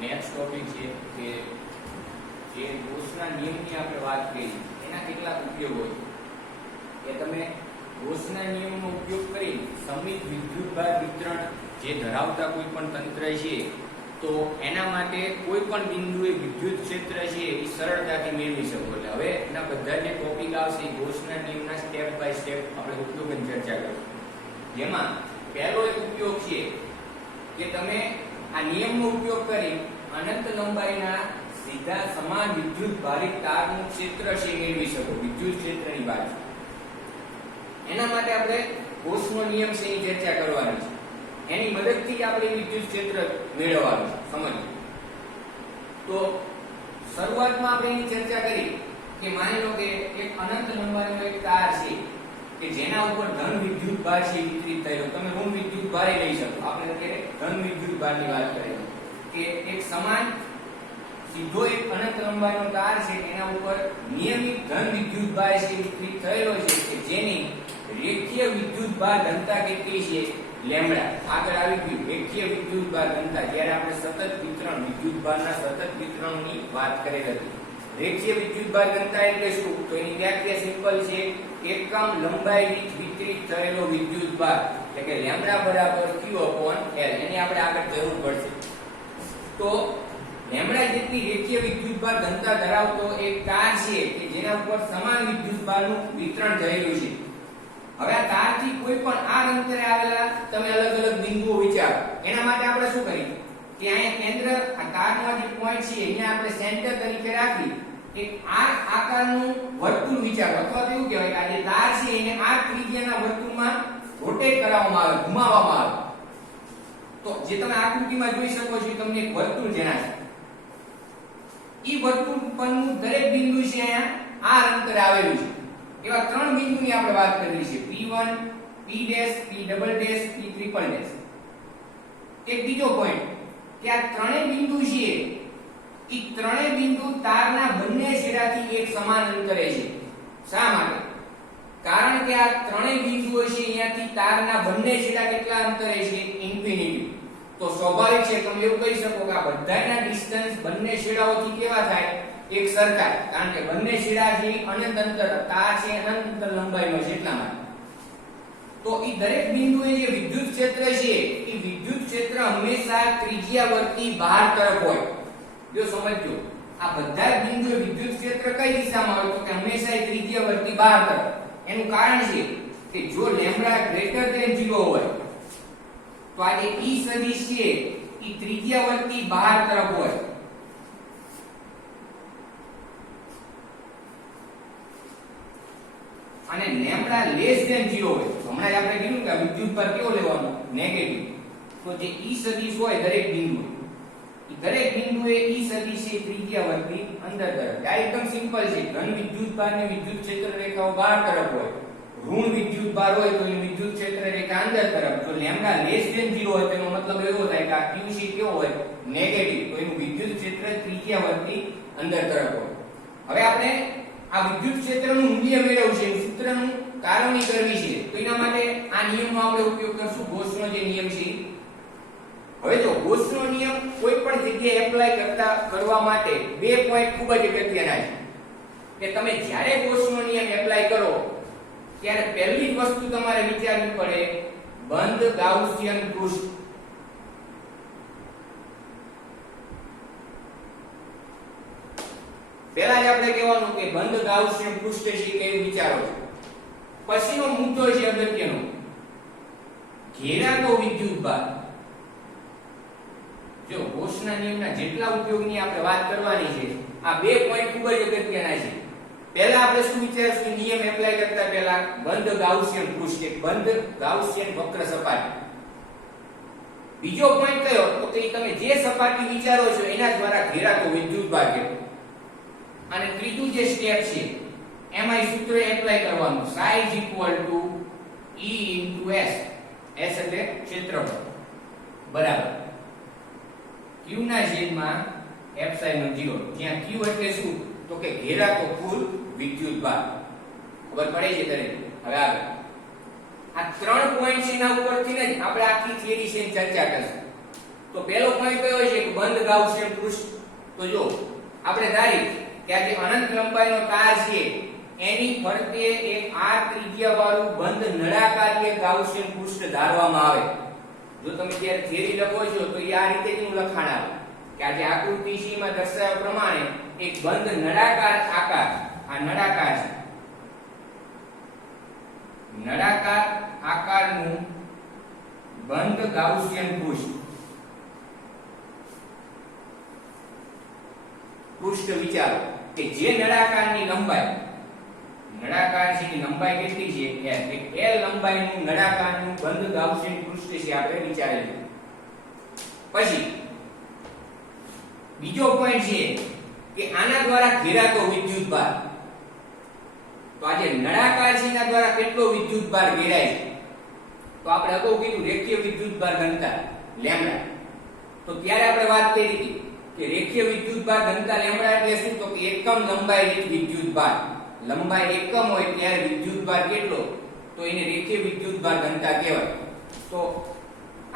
Next topic છે કે જે ગોસના નિયમની આપણે વાત કરી એના કેટલાક ઉપયોગો છે કે તમે ગોસના નિયમનો ઉપયોગ કરી સમિત વિદ્યુતભાર વિતરણ જે ધરાવતા કોઈ પણ તંત્ર છે તો એના માટે કોઈ પણ બિંદુએ વિદ્યુત ક્ષેત્ર છે એ સરળતાથી મેળવી શકો. એટલે હવે એના બધા જે ટોપિક આવશે એ ગોસના નિયમના સ્ટેપ બાય સ્ટેપ આપણે ઉપયોગની ચર્ચા કરીશું. જેમાં પહેલો એક ઉપયોગ છે કે તમે આ નિયમનો ઉપયોગ કરી અનંત લંબાઈના સીધા સમાન વિદ્યુત ભારિત તારનું ક્ષેત્ર છે મેળવી શકો. વિદ્યુત ક્ષેત્રની વાત એના માટે આપણે ગોસનો નિયમ છે એની ચર્ચા કરવાની છે. એની મદદથી જ આપણે વિદ્યુત ક્ષેત્ર મેળવવાનું છે. સમજો તો શરૂઆતમાં આપણે એની ચર્ચા કરી કે માની લો કે એક અનંત લંબાઈનો એક તાર છે કે જેના ઉપર ધન વિદ્યુત ભાર છે વિતરિત થયેલો. તમે ઋણ વિદ્યુત ભાર લઈ શકો. આપણે અત્યારે ધન વિદ્યુત ભારની વાત કરીએ કે એક સમાન સીધો એક અનંત લંબાઈનો તાર છે એના ઉપર નિયમિત ધન વિદ્યુત ભાર છે વિતરિત થયેલો છે કે જેની રેખીય વિદ્યુત ભાર ઘનતા કેટલી છે? લેમ્બડા. આગળ આવી ગયું રેખીય વિદ્યુત ભાર ઘનતા. જ્યારે આપણે સતત વિતરણ વિદ્યુત ભારના સતત વિતરણની વાત કરેલ હતી. રેખીય વિદ્યુત ભાર ઘનતા એટલે શું? તો એની વ્યાખ્યા સિમ્પલ છે, એકમ લંબાઈ દીઠ વિતરિત થયેલો વિદ્યુત ભાર એટલે કે લેમ્બડા બરાબર Q/L. એની આપણે આગળ જરૂર પડશે. તો લેમ્બડા જેટલી રેખીય વિદ્યુત ભાર ઘનતા ધરાવતો એક તાર છે કે જેના ઉપર સમાન વિદ્યુત ભારનું વિતરણ થયેલું છે. હવે આ તારથી કોઈ પણ આ અંતરે આવેલા તમે અલગ અલગ બિંદુઓ વિચારો. એના માટે આપણે શું કરીએ કે અહીંયા કેન્દ્ર આ તારનો જે પોઈન્ટ છે અહીંયા આપણે સેન્ટર તરીકે રાખી એક આર્ક આકારનું વર્તુળ વિચારો. અથવા તો એવું કહેવાય કે આ જે તાર છે એને આર્ક ત્રિજ્યાના વર્તુળમાં રોટેટ કરાવવામાં આવે, ઘુમાવવામાં આવે. તો જે તમે આકૃતિમાં જોઈ શકો છો તમને એક વર્તુળ જણાશે. ઈ વર્તુળ પરનું દરેક બિંદુ છે અહીંયા આ અંતરે આવેલું છે. એવા ત્રણ બિંદુની આપણે વાત કરી છે, P1, P', P', P'. એક બીજો પોઈન્ટ કે આ ત્રણેય બિંદુ છે ઈ ત્રણેય બિંદુ તારના બંને છેડાથી એક સમાન અંતરે છે. શા માટે? કારણ કે આ ત્રણેય બિંદુઓ છે અહીંયાથી તારના બંને છેડા કેટલા અંતરે છે? ઇન્ફિનિટી. તો સ્વાભાવિક છે તમે એવું કહી શકો કે આ બધાના ડિસ્ટન્સ બંને છેડાઓથી કેવા થાય? એક સરખા. કારણ કે બંને છેડાથી અનંત અંતર, તાર છે અનંત અંતર લંબાઈનો છે એટલા માટે. તો ઈ દરેક બિંદુએ જે વિદ્યુત ક્ષેત્ર છે ઈ વિદ્યુત ક્ષેત્ર હંમેશા ત્રિજ્યાવર્તી બહાર તરફ હોય. જો સમજો આ બધા બિંદુએ વિદ્યુત ક્ષેત્ર કઈ દિશામાં હોય? તો કે હંમેશા ત્રિજ્યાવર્તી બહાર તરફ. એનું કારણ છે કે જો લેમ્બડા ગ્રેટર ધેન 0 હોય તો આ જે ઈ સદિશ છે ઈ ત્રિજ્યાવર્તી બહાર તરફ હોય. અને લેમ્બડા લેસ ધેન 0 હોય. હમણાં જ આપણે કીધું કે વિદ્યુત ભાર કેવો લેવાનો? નેગેટિવ. તો જે ઈ સદિશ હોય દરેક બિંદુએ ઈ દરેક બિંદુએ ઈ સદિશ છે ત્રિજ્યાવર્તી અંદર તરફ. આ એકદમ સિમ્પલ છે. ધન વિદ્યુત ભારની વિદ્યુત ક્ષેત્ર રેખાઓ બહાર તરફ હોય, ઋણ વિદ્યુત ભાર હોય તો એની વિદ્યુત ક્ષેત્ર રેખા અંદર તરફ. જો લેમ્બડા લેસ ધેન 0 હોય તેનો મતલબ એવો થાય કે આ Q છે કેવો હોય? નેગેટિવ. તો એનું વિદ્યુત ક્ષેત્ર ત્રિજ્યાવર્તી અંદર તરફ હોય. હવે આપણે આ વિદ્યુત ક્ષેત્રનું મૂલ્ય મેળવવું છે, સૂત્રનું તારવણી કરવી છે. તો એના માટે આ નિયમનો આપણે ઉપયોગ કરશું, ગોસનો જે નિયમ છે. હવે જો ગોસનો નિયમ કોઈ પણ જગ્યાએ એપ્લાય કરવા માટે બે પોઈન્ટ ખૂબ જ અગત્યના છે કે તમે જ્યારે ગોસનો નિયમ એપ્લાય કરો ત્યારે પહેલી જ વસ્તુ તમારે વિચારવી પડે બંધ ગાઉસિયન પૃષ્ઠ. પહેલા જ આપણે કહેવાનું કે બંધ ગાઉસિયન પૃષ્ઠ છે કેવું વિચારો છો. પછીનો મુદ્દો છે અગત્યનો, ઘેરાતો વિદ્યુત ભાર. જો ગોસના નિયમના જેટલા ઉપયોગની આપણે વાત કરવાની છે આ બે પોઈન્ટ ખૂબ જ અગત્યના છે. પહેલા આપણે શું વિચારશું? નિયમ એપ્લાય કરતા પહેલા બંધ ગાઉસિયન પૃષ્ઠ, એક બંધ ગાઉસિયન વક્ર સપાટી. બીજો પોઈન્ટ કયો? તો કે તમે જે સપાટી વિચારો છો એના દ્વારા ઘેરાતો વિદ્યુત ભાર છે. અને ત્રીજું જે સ્ટેપ છે એમાં સૂત્ર એપ્લાય કરવાનું, psi E × S. S એટલે ક્ષેત્રફળ બરાબર Q ના છેદમાં એપ્સિલોન 0. જ્યાં Q એટલે શું? તો કે ઘેરાતો કુલ વિદ્યુત ભાર. ખબર પડે છે દરેક? હવે આગળ આ ત્રણ પોઈન્ટ છે એના ઉપરથી જ આપણે આખી થિયરી છે ચર્ચા કરીશું. તો પહેલો પોઈન્ટ કયો છે કે બંધ ગાઉસિયન પૃષ્ઠ. તો જો આપણે ધારી કે આ જે અનંત લંબાઈનો તાર છે એની ફરતે એક r ત્રિજ્યા વાળું બંધ નળાકારીય ગાઉસિયન પૃષ્ઠ ધારવામાં આવે. જો તમે જ્યારે થિયરી લખો છો તો એ આ રીતે જ લખાણ આવે કે આ જે આકૃતિ C માં દર્શાવ્યા પ્રમાણે એક બંધ નળાકાર આકાર, આ નળાકાર છે, નળાકાર આકારનું બંધ ગાઉસિયન પૃષ્ઠ વિચારો કે જે નળાકારની લંબાઈ, નળાકાર છે ની લંબાઈ કેટલી છે L લંબાઈનું નળાકારનું બંધ ગાઉસિયન પૃષ્ઠ છે આપણે વિચારેલું. પછી બીજો પોઈન્ટ છે કે આના દ્વારા ઘેરાતો વિદ્યુતભાર. તો આ જે નળાકાર છે એના દ્વારા કેટલો વિદ્યુતભાર ઘેરાય છે? તો આપણે અગાઉ કીધું રેખીય વિદ્યુતભાર ઘનતા લેમ્ડા. તો ત્યારે આપણે વાત કરી હતી કે રેખીય વિદ્યુતભાર ઘનતા લેમ્ડા એટલે શું? તો કે એકમ લંબાઈ દીઠ વિદ્યુતભાર. લંબાઈ એકમ હોય ત્યારે વિદ્યુતભાર કેટલો? તો એને રેખીય વિદ્યુતભાર ઘનતા કહેવાય. તો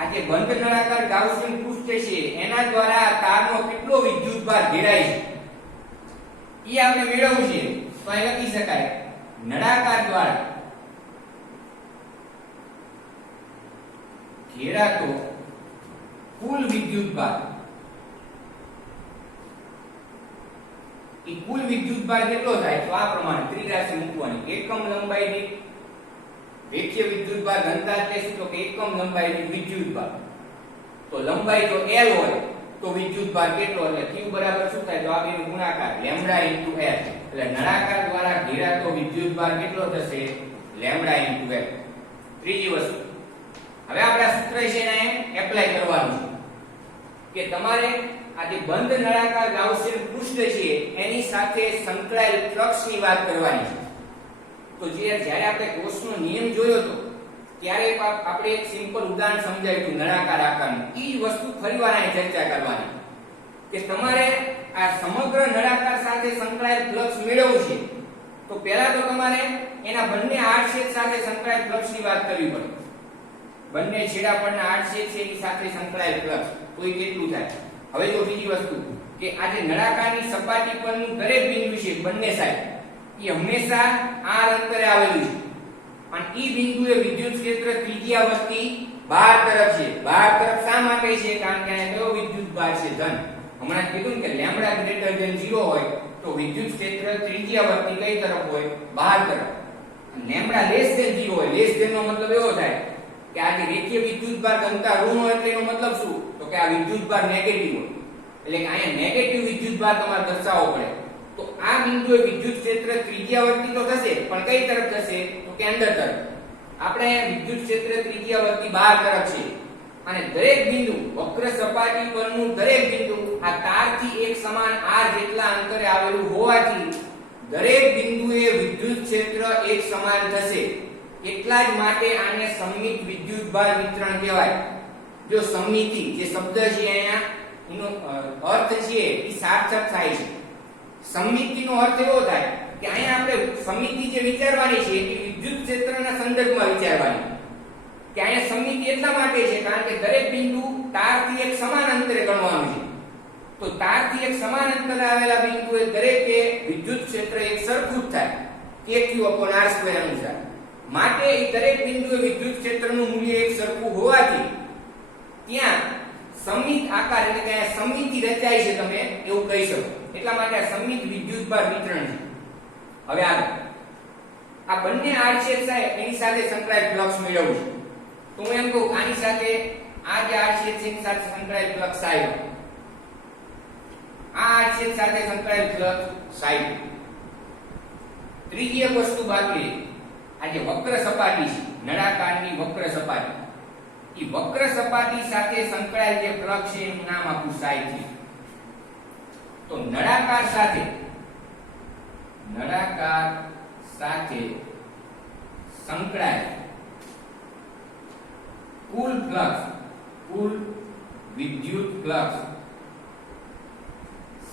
આ જે બંધ નળાકાર ગાઉસિયન પૃષ્ઠ છે એના દ્વારા તારનો કેટલો વિદ્યુતભાર ઘેરાય છે એ આપણે મેળવવું છે. તો અહીં લખી શકાય નળાકાર દ્વારા ઘેરાતો કુલ વિદ્યુતભાર. એ કુલ વિદ્યુતભાર કેટલો થાય? તો આ પ્રમાણે ત્રિરાશી મૂકવાની. એકમ લંબાઈ દીઠ રેખીય વિદ્યુતભાર ઘનતા એટલે શું? તો કે એકમ લંબાઈ દીઠ વિદ્યુતભાર. તો લંબાઈ જો L હોય તો વિદ્યુતભાર કેટલો? એટલે Q બરાબર શું થાય? તો આ બેનો ગુણાકાર લેમ્ડા * L. એટલે નળાકાર દ્વારા ઘેરાતો વિદ્યુતભાર કેટલો થશે? Lambda * L. ત્રીજી વસ્તુ, હવે આપણા સૂત્ર છે એને એપ્લાય કરવાનું છે કે તમારે આ જે બંધ નળાકાર ગાઉસિયન પૃષ્ઠ છે એની સાથે સંકળાયેલ ફ્લક્સની વાત કરવાની છે. તો જ્યારે આપણે ગૌસનો નિયમ જોયો તો ત્યારે આપણે એક સિમ્પલ ઉદાહરણ સમજાવ્યું નળાકાર આકારનું. એ વસ્તુ ફરીવાર અહીં ચર્ચા કરવાની કે તમારે આ સમગ્ર નળાકાર સાથે સંકળાયેલ ફ્લક્સ મેળવવું છે. તો પહેલા તો તમારે એના બંને આડછેદ સાથે સંકળાયેલ ફ્લક્સની વાત કરવી પડે. બંને છેડા પરના આડછેદ છે એની સાથે સંકળાયેલ ફ્લક્સ તો એ કેટલું થાય? હવે જો બીજી વસ્તુ કે આ જે નળાકારની સપાટી પરનું દરેક બિંદુ છે બંને સાઈડ એ હંમેશા r અંતરે આવેલું છે અને ઈ બિંદુએ વિદ્યુત ક્ષેત્ર ત્રિજ્યાવર્તી બહાર તરફ છે. બહાર તરફ શા માટે છે? કારણ કે આ કયો વિદ્યુતભાર છે? ધન. હમણાં કીધું કે લેમ્ડા ગ્રેટર ધેન 0 હોય તો વિદ્યુત ક્ષેત્ર ત્રિજ્યાવર્તી કઈ તરફ હોય? બહાર તરફ. લેમ્ડા લેસ ધેન 0 હોય. લેસ ધેન નો મતલબ એવો થાય કે આ જે રેખીય વિદ્યુતભાર ઘનતા ઋણ હોય એટલે એનો મતલબ શું? તો કે આ વિદ્યુતભાર નેગેટિવ હોય. એટલે કે અહીંયા નેગેટિવ વિદ્યુતભાર તમારે દર્શાવવો પડે. તો આ બિંદુએ વિદ્યુત ક્ષેત્ર ત્રિજ્યાવર્તી તો થશે પણ કઈ તરફ થશે? તો કે અંદર તરફ. આપણે વિદ્યુત ક્ષેત્ર ત્રિજ્યાવર્તી બહાર તરફ છે અને દરેક બિંદુ વક્ર સપાટી પરનું દરેક બિંદુ આ તારથી એક સમાન r જેટલા અંતરે આવેલું હોવાથી દરેક બિંદુએ વિદ્યુત ક્ષેત્ર એક સમાન થશે. એટલા જ માટે આને સમમિત વિદ્યુતભાર વિતરણ કહેવાય. જો સમમિતિ જે શબ્દ છે અહીંયા એનો અર્થ છે એ સાર્થક થાય છે. સમમિતિનો અર્થ એવો થાય કે અહીંયા આપણે સમમિતિ જે વિચારવાની છે એ વિદ્યુત ક્ષેત્રના સંદર્ભમાં વિચારવાની. કે અહીંયા સમમિતિ એટલા માટે છે કારણ કે દરેક બિંદુ તારથી એક સમાન અંતરે ગણવાનું છે. તો તારથી એક સમાન અંતરે આવેલા બિંદુએ દરેકે વિદ્યુત ક્ષેત્ર એક સરખું જ થાય kq/r² અનુસાર. માટે એ દરેક બિંદુએ વિદ્યુત ક્ષેત્રનું મૂલ્ય એક સરખું હોવાથી ત્યાં સમમિત આકાર એટલે કે સમમિતિ રચાય છે, તમે એવું કહી શકો. એટલા માટે આ સમમિત વિદ્યુતભાર વિતરણ છે. હવે આગળ આ બંને આડછેદ છે એની સાથે સંકળાયેલ ફ્લક્સ મેળવવું છે. તો હું એમ કહું આની સાથે આ જે આડછેદ છે એની સાથે સંકળાયેલ ફ્લક્સ આવ્યો, આ આડછેદ સાથે સંકળાયેલ ફ્લક્સ સાઈડ. ત્રીજી એક વસ્તુ બાકી, આ જે વક્ર સપાટી છે નળાકારની વક્ર સપાટી, એ વક્ર સપાટી સાથે સંકળાયેલ જે ફ્લક્સ છે એનું નામ આપું સાઈડ છે. તો નળાકાર સાથે સંકળાયેલ કુલ ફ્લક્સ, કુલ વિદ્યુત flux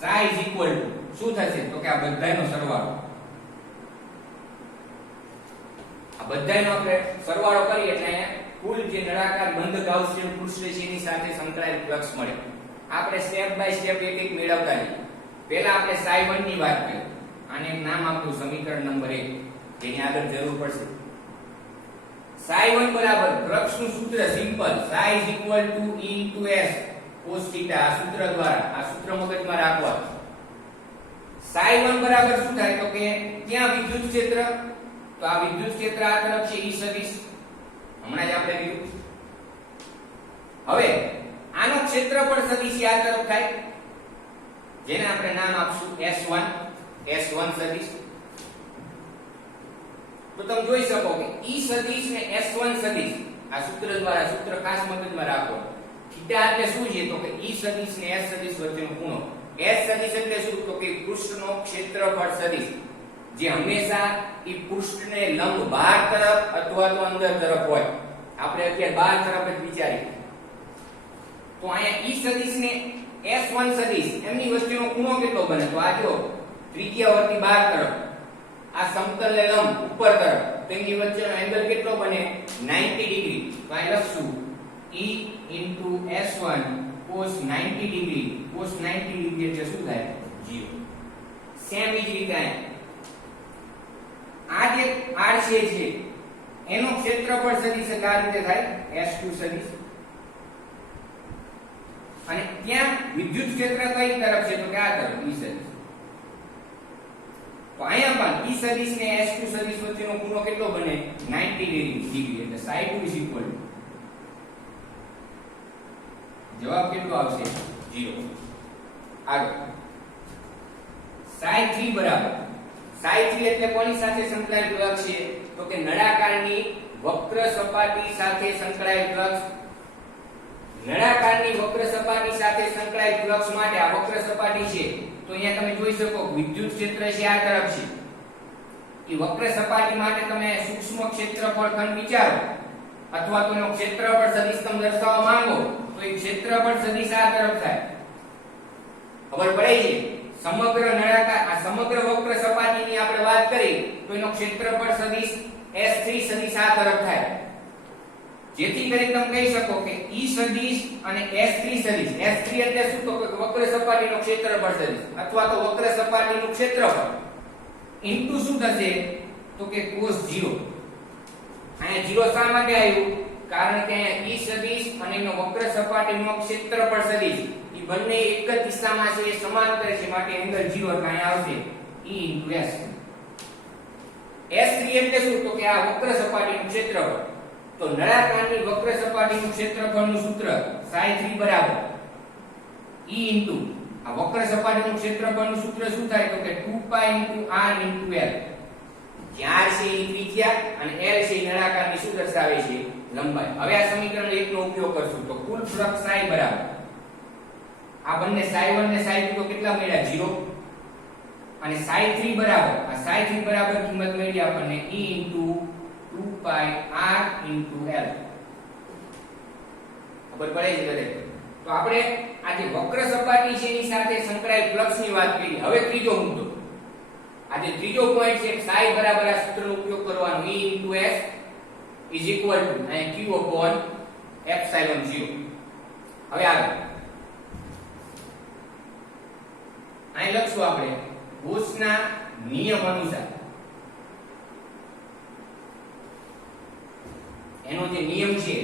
psi is equal to શું થશે? તો કે આ બધાયનો સરવાળો. આ બધાયનો આપણે સરવાળો કરીએ એટલે અહીંયા કુલ જે નળાકાર બંધ ગાઉસિયન પૃષ્ઠ છે એની સાથે સંકળાયેલ ફ્લક્સ મળે. આપણે સ્ટેપ બાય સ્ટેપ એક એક મેળવતા જઈએ. પહેલા આપણે ψ1 ની વાત કરી. આને એક નામ આપ્યું સમીકરણ નંબર 1, જેની આગળ જરૂર પડશે. ψ1 બરાબર ફ્લક્સનું સૂત્ર સિમ્પલ, ψ E S cos θ. આ સૂત્ર દ્વારા, આ સૂત્ર મગજમાં રાખવા. ψ1 બરાબર શું થાય તો કે ત્યાં વિદ્યુત ક્ષેત્ર, તો આ વિદ્યુત ક્ષેત્ર આ તરફ છે E સદિશ, હમણાં જ આપણે કીધું. હવે આનો ક્ષેત્રફળ સદિશ આ તરફ થાય, જેને આપણે નામ આપશું S1 સદિશ. તો તમે જોઈ શકો કે E સદિશ ને S1 સદિશ આ સૂત્ર દ્વારા, સૂત્ર ખાસ મગજમાં રાખો. થીટા એટલે શું છે તો કે E સદિશ ને S સદિશ વચ્ચેનો ખૂણો. S સદિશ એટલે શું તો કે પૃષ્ઠનો ક્ષેત્રફળ સદિશ, જે હંમેશા એ પૃષ્ઠને લંબ બહાર તરફ અથવા તો અંદર તરફ હોય. આપણે અત્યારે બહાર તરફ જ વિચારીએ. તો અહીંયા E સદિશ ને S1 સદિશ એમની વચ્ચેનો ખૂણો કેટલો બને તો આ જો ત્રિજ્યાવર્તી બહાર તરફ, આ સમતલને લંબ ઉપર તરફ, તો એની વચ્ચેનો એંગલ કેટલો બને 90 ડિગ્રી. તો અહીં લખશું E S1 cos 90 degree. cos 90 degree એટલે શું થાય 0. સેમ જ રીતે આ જે R છે એનો ક્ષેત્રફળ સદિશ આ રીતે થાય S2 સદિશ. અને ત્યાં વિદ્યુત ક્ષેત્ર કઈ તરફ છે તો કે આ તરફ E સદિશ. તો અહીંયા પણ E સદિશ ને S2 સદિશ વચ્ચેનો ખૂણો કેટલો બને 90 ડિગ્રી. એટલે ψ2 જવાબ કેટલો આવશે 0. આગળ ψ3 બરાબર, ψ3 એટલે કોની સાથે સંકળાયેલ ફ્લક્સ છે તો કે નળાકારની વક્ર સપાટી સાથે સંકળાયેલ ફ્લક્સ. નળાકારની વક્ર સપાટી સાથે સંકળાયેલ ફ્લક્સ માટે આ વક્ર સપાટી છે, તો અહીંયા તમે જોઈ શકો વિદ્યુત ક્ષેત્ર છે આ તરફ છે. એ વક્ર સપાટી માટે તમે સૂક્ષ્મ ક્ષેત્રફળ ખંડ વિચારો, અથવા તો એનો ક્ષેત્રફળ સદિશ તમે દર્શાવવા માંગો તો એ ક્ષેત્રફળ સદિશ આ તરફ થાય. ખબર પડે છે? સમગ્ર નળાકાર, આ સમગ્ર વક્ર સપાટીની આપણે વાત કરી તો એનો ક્ષેત્રફળ સદિશ S3 સદિશ આ તરફ થાય. જેથી કરીને તમે કહી શકો કે E સદિશ અને S3 સદિશ. S3 એટલે શું તો કે વક્ર સપાટીનો ક્ષેત્રફળ સદિશ અથવા તો વક્ર સપાટીનું ક્ષેત્રફળ ઇન્ટુ શું થશે તો કે cos 0. અહીંયા 0 શા માટે આવ્યું? કારણ કે અહીંયા E સદિશ અને એનો વક્ર સપાટીનો ક્ષેત્રફળ સદિશ એ બંને એક જ દિશામાં છે, સમાંતર છે, માટે એંગલ 0 એટલે અહીંયા આવશે E S. S3 એટલે શું તો કે આ વક્ર સપાટીનું ક્ષેત્રફળ. તો નળાકારની વક્ર સપાટીનું ક્ષેત્રફળનું સૂત્ર ψ3 બરાબર E ઇન્ટુ આ વક્ર સપાટીનું ક્ષેત્રફળનું સૂત્ર શું થાય તો કે 2π R L. જ્યાં છે એ ત્રિજ્યા અને L છે એ નળાકારની શું દર્શાવે છે લંબાઈ. હવે આ સમીકરણ 1 નો ઉપયોગ કરશું તો કુલ ફ્લક્સ ψ બરાબર આ બંને ψ1 ને ψ2 તો કેટલા મળ્યા 0, અને ψ3 બરાબર આ ψ3 બરાબર કિંમત મળી આપણને E ઇન્ટુ 2π R L. ખબર પડે છે દરેક? તો આપણે આ જે વક્ર સપાટી છે એની સાથે સંકળાયેલ ફ્લક્સ ની વાત કરી. હવે ત્રીજો મુદ્દો, આ જે ત્રીજો પોઈન્ટ છે ψ બરાબર આ સૂત્રનો ઉપયોગ કરવાનો E into S is equal to Q upon epsilon 0. હવે આગળ અહીં લખશું આપણે ગૌસના નિયમ અનુસાર. એનો જે નિયમ છે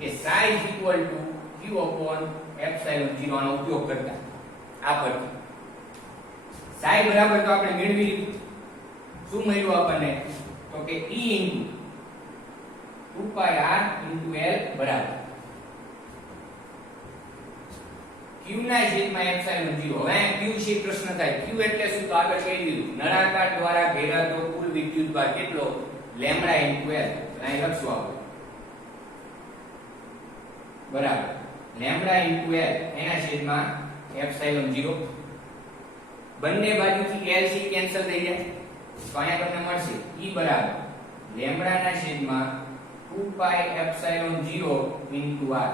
કે ψ is equal to Q upon epsilon 0 આનો ઉપયોગ કરતા આ પરથી ψ બરાબર તો આપણે મેળવી લીધું. શું મળ્યું આપણને તો કે E into 2π R into L બરાબર Q ના છેદમાં એપ્સિલોન 0. હવે Q છે પ્રશ્ન થાય. Q એટલે શું તો આગળ કહી દીધું, નળાકાર દ્વારા ઘેરાતો કુલ વિદ્યુતભાર કેટલો લેમ્બડા ઇન્ટુ L. અહીં લખશું આપણે બરાબર લેમ્બડા ઇન્ટુ L એના છેદમાં એપ્સિલોન 0. બંને બાજુથી L C કેન્સલ થઈ જાય તો અહીંયા તમને મળશે E બરાબર લેમ્બડા ના છેદમાં 2π એપ્સિલોન 0 ઇન્ટુ R.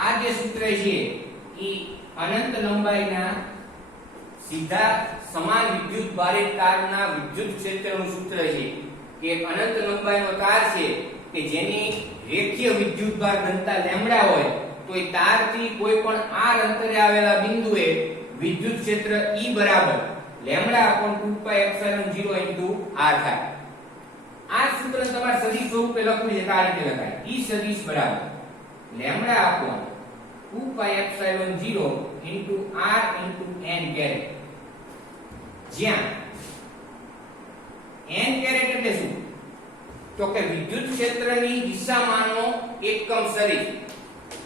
આ જે સૂત્ર છે એ અનંત લંબાઈના સીધા સમાન વિદ્યુત ભારિત તારના વિદ્યુત ક્ષેત્રનું સૂત્ર છે. કે અનંત લંબાઈનો તાર છે કે જેની રેખીય વિદ્યુતભાર ઘનતા લેમ્બડા હોય તો એ તારથી કોઈ પણ r અંતરે આવેલા બિંદુએ વિદ્યુત ક્ષેત્ર E બરાબર λ/2πε0 r થાય. આ સૂત્ર તમારે સદિશ સ્વરૂપે લખવું છે તો આ રીતે લખાય E સદિશ બરાબર λ/2πε0 r n કેરેટ, જ્યાં n કેરેટ એટલે શું તો કે વિદ્યુત ક્ષેત્રની દિશામાંનો એકમ સદિશ.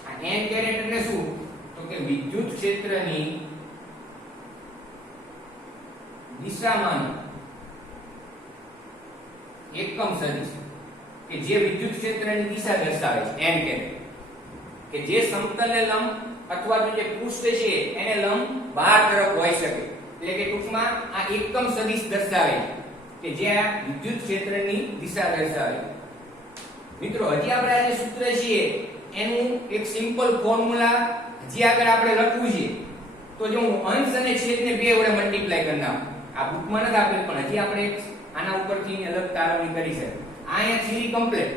આ n કેરેટ એટલે શું તો કે વિદ્યુત ક્ષેત્રની દિશામાંનો એકમ સદિશ કે જે વિદ્યુત ક્ષેત્રની દિશા દર્શાવે છે n કેરેટ, કે જે સમતલને લંબ અથવા તો જે પૃષ્ઠ છે એને લંબ બહાર તરફ હોઈ શકે, એટલે કે ટૂંકમાં આ એકમ સદિશ દર્શાવે કે જે આ વિદ્યુત ક્ષેત્રની દિશા દર્શાવે. મિત્રો હજી આપણે આ જે સૂત્ર છે એનું એક સિમ્પલ ફોર્મ્યુલા હજી આગળ આપણે લખવું છે, તો જો હું અંશ અને છેદને 2 વડે મલ્ટીપ્લાય કરી નાખું, આ બુકમાં નથી આપેલ પણ હજી આપણે આના ઉપરથી અલગ તારવણી કરી છે. આ અહીંયા થિયરી કમ્પ્લીટ,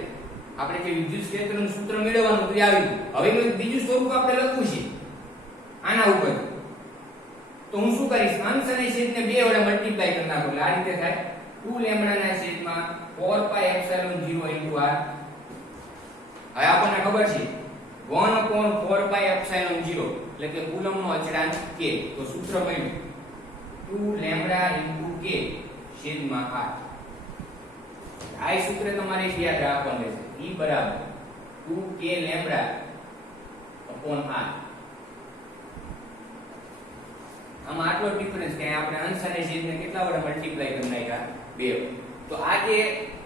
આપણે જે વિદ્યુત ક્ષેત્રનું સૂત્ર મેળવવાનું તે આવી ગયું. હવે મેં બીજું સ્વરૂપ આપણે લખવું છે આના ઉપર, તો હું શું કરીશ અંશ અને છેદને 2 વડે મલ્ટીપ્લાય કરી નાખું એટલે આ રીતે થાય 2 લેમ્બડા ના છેદમાં 4πε0 r. હવે આપણને ખબર છે 1/4πε0 એટલે કે કુલમનો અચળાંક k, તો સૂત્ર મળ્યું 2 લેમ્બડા * k છેદમાં r. આ સૂત્ર તમારે યાદ રાખવાનું છે E બરાબર 2k લેમ્બડા / r. આમાં આટલો ડિફરન્સ કે આપણે અંશ અને છેદને કેટલા વડે મલ્ટીપ્લાય કરી નાખ્યા 2. તો આ જે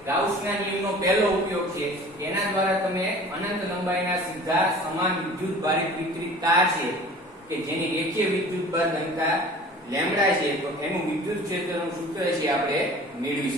ગાઉસના નિયમનો પહેલો ઉપયોગ છે એના દ્વારા તમે અનંત લંબાઈના સીધા સમાન વિદ્યુત ભારિત વિતરિત તાર છે કે જેની રેખીય વિદ્યુતભાર ઘનતા લેમ્બડા છે તો એનું વિદ્યુત ક્ષેત્રનું સૂત્ર છે આપણે મેળવી